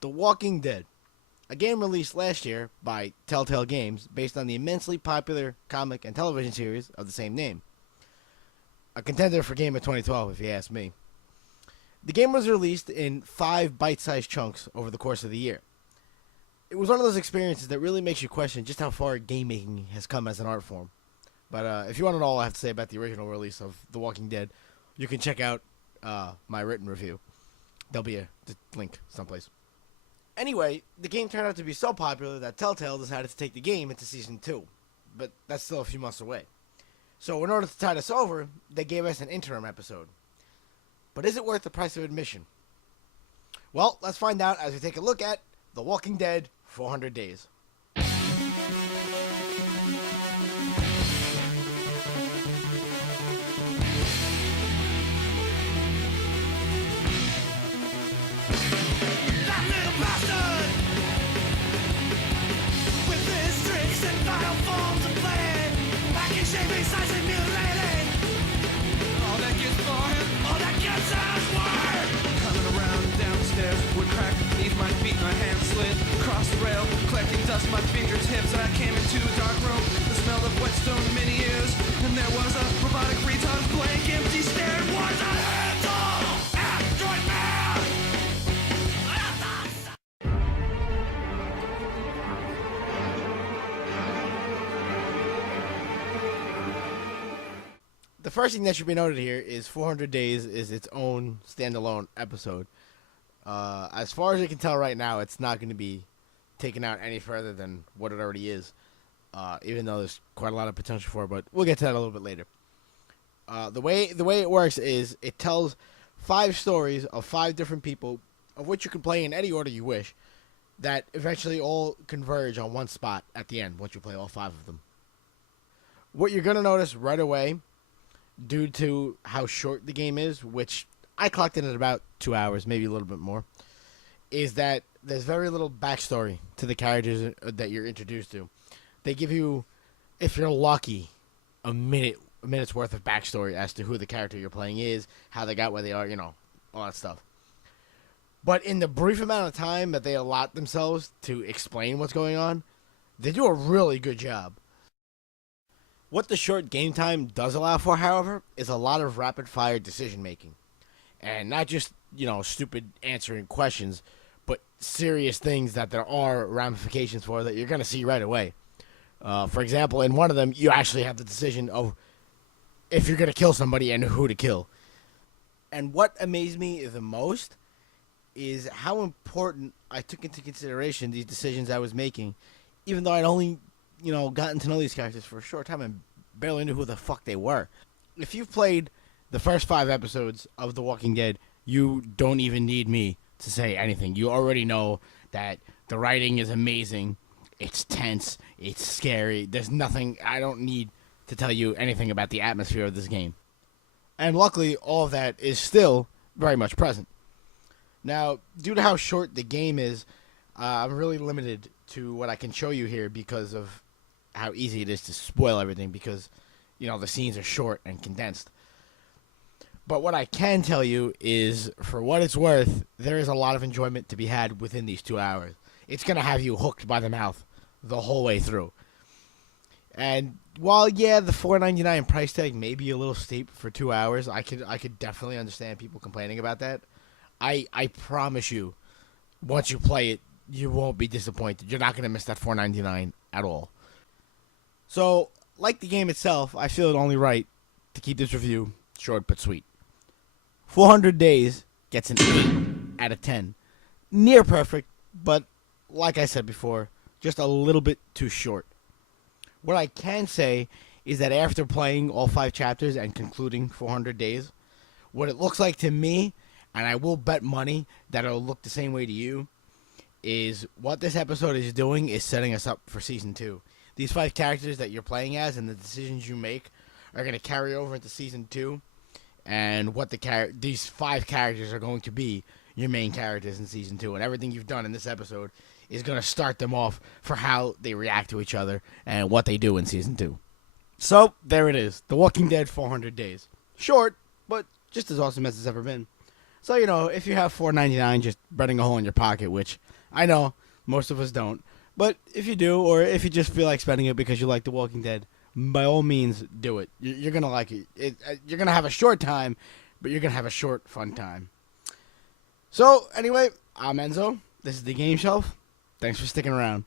The Walking Dead, a game released last year by Telltale Games based on the immensely popular comic and television series of the same name. A contender for Game of 2012, if you ask me. The game was released in 5 bite-sized chunks over the course of the year. It was one of those experiences that really makes you question just how far game making has come as an art form. But if you want to know all I have to say about the original release of The Walking Dead, you can check out my written review. There'll be a link someplace. Anyway, the game turned out to be so popular that Telltale decided to take the game into Season 2. But that's still a few months away. So in order to tide us over, they gave us an interim episode. But is it worth the price of admission? Well, let's find out as we take a look at The Walking Dead 400 Days. My hands slid across the rail, collecting dust my fingertips. I came into a dark room, the smell of whetstone many years, and there was a robotic retard blank, empty stare. Was a handle, android man. The first thing that should be noted here is 400 Days is its own standalone episode. As far as I can tell right now, it's not going to be taken out any further than what it already is, even though there's quite a lot of potential for it, but we'll get to that a little bit later. The way it works is it tells 5 stories of 5 different people, of which you can play in any order you wish, that eventually all converge on one spot at the end once you play all 5 of them. What you're going to notice right away, due to how short the game is, which I clocked in at about 2 hours, maybe a little bit more, is that there's very little backstory to the characters that you're introduced to. They give you, if you're lucky, a minute's worth of backstory as to who the character you're playing is, how they got where they are, all that stuff. But in the brief amount of time that they allot themselves to explain what's going on, they do a really good job. What the short game time does allow for, however, is a lot of rapid-fire decision-making. And not just, stupid answering questions, but serious things that there are ramifications for that you're going to see right away. For example, in one of them, you actually have the decision of if you're going to kill somebody and who to kill. And what amazed me the most is how important I took into consideration these decisions I was making, even though I'd only, gotten to know these characters for a short time and barely knew who the fuck they were. If you've played the first 5 episodes of The Walking Dead, you don't even need me to say anything. You already know that the writing is amazing. It's tense. It's scary. There's nothing. I don't need to tell you anything about the atmosphere of this game. And luckily, all of that is still very much present. Now, due to how short the game is, I'm really limited to what I can show you here because of how easy it is to spoil everything because, the scenes are short and condensed. But what I can tell you is, for what it's worth, there is a lot of enjoyment to be had within these 2 hours. It's going to have you hooked by the mouth the whole way through. And while, the $4.99 price tag may be a little steep for 2 hours, I could definitely understand people complaining about that. I promise you, once you play it, you won't be disappointed. You're not going to miss that $4.99 at all. So, like the game itself, I feel it only right to keep this review short but sweet. 400 Days gets an 8 out of 10. Near perfect, but like I said before, just a little bit too short. What I can say is that after playing all 5 chapters and concluding 400 Days, what it looks like to me, and I will bet money that it'll look the same way to you, is what this episode is doing is setting us up for Season 2. These 5 characters that you're playing as and the decisions you make are going to carry over into Season 2. And what these 5 characters are going to be your main characters in Season 2. And everything you've done in this episode is going to start them off for how they react to each other and what they do in Season 2. So, there it is. The Walking Dead 400 Days. Short, but just as awesome as it's ever been. So, you know, if you have $4.99 just burning a hole in your pocket, which I know most of us don't, but if you do, or if you just feel like spending it because you like The Walking Dead, by all means, do it. You're going to like it. You're going to have a short time, but you're going to have a short, fun time. So, anyway, I'm Enzo. This is The Game Shelf. Thanks for sticking around.